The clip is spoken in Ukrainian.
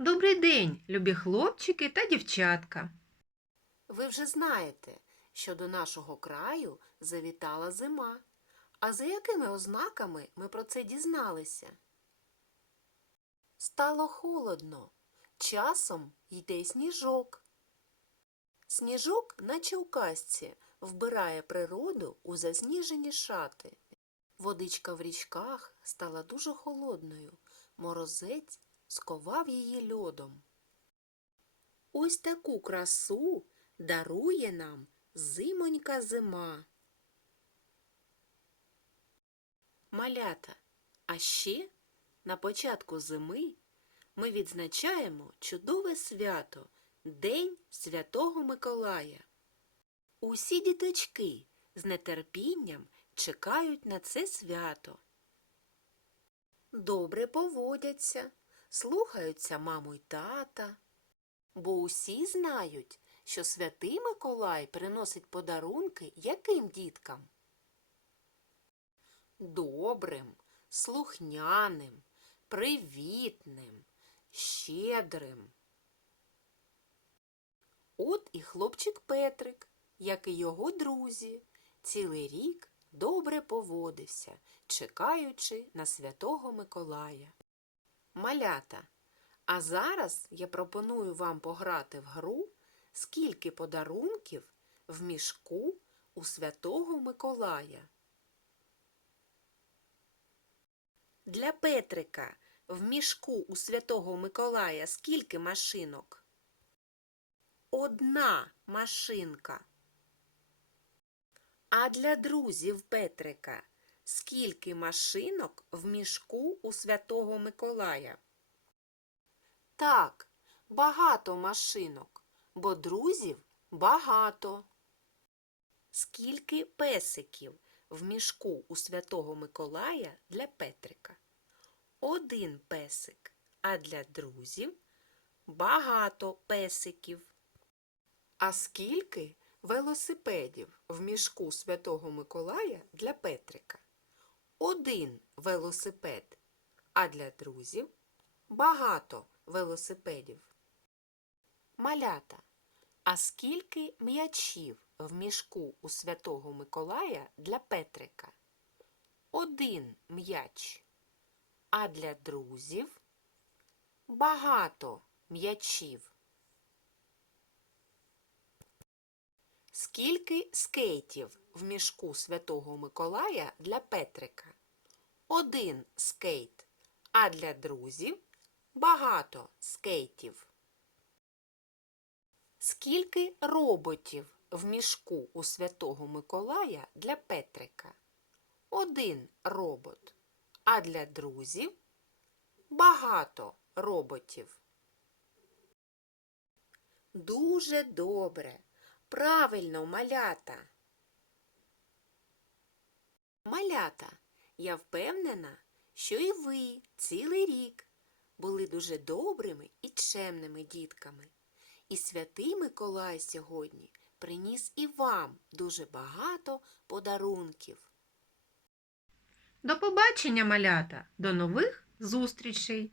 Добрий день, любі хлопчики та дівчатка. Ви вже знаєте, що до нашого краю завітала зима. А за якими ознаками ми про це дізналися? Стало холодно. Часом йде сніжок. Сніжок, наче у казці, вбирає природу у засніжені шати. Водичка в річках стала дуже холодною. Морозець сковав її льодом. Ось таку красу дарує нам зимонька зима. Малята, а ще на початку зими ми відзначаємо чудове свято День Святого Миколая. Усі діточки з нетерпінням чекають на це свято. Добре поводяться, слухаються маму й тата, бо усі знають, що святий Миколай приносить подарунки яким діткам? Добрим, слухняним, привітним, щедрим. От і хлопчик Петрик, як і його друзі, цілий рік добре поводився, чекаючи на святого Миколая. Малята, а зараз я пропоную вам пограти в гру, скільки подарунків в мішку у святого Миколая. Для Петрика в мішку у святого Миколая скільки машинок? Одна машинка. А для друзів Петрика скільки машинок в мішку у святого Миколая? Так, багато машинок, бо друзів багато. Скільки песиків в мішку у святого Миколая для Петрика? Один песик, а для друзів багато песиків. А скільки велосипедів в мішку святого Миколая для Петрика? Один велосипед, а для друзів багато велосипедів. Малята, а скільки м'ячів в мішку у святого Миколая для Петрика? Один м'яч, а для друзів багато м'ячів. Скільки скейтів в мішку святого Миколая для Петрика? Один скейт, а для друзів багато скейтів. Скільки роботів в мішку у святого Миколая для Петрика? Один робот, а для друзів багато роботів. Дуже добре. Правильно, малята. Малята, я впевнена, що і ви цілий рік були дуже добрими і чемними дітками. І святий Миколай сьогодні приніс і вам дуже багато подарунків. До побачення, малята, до нових зустрічей!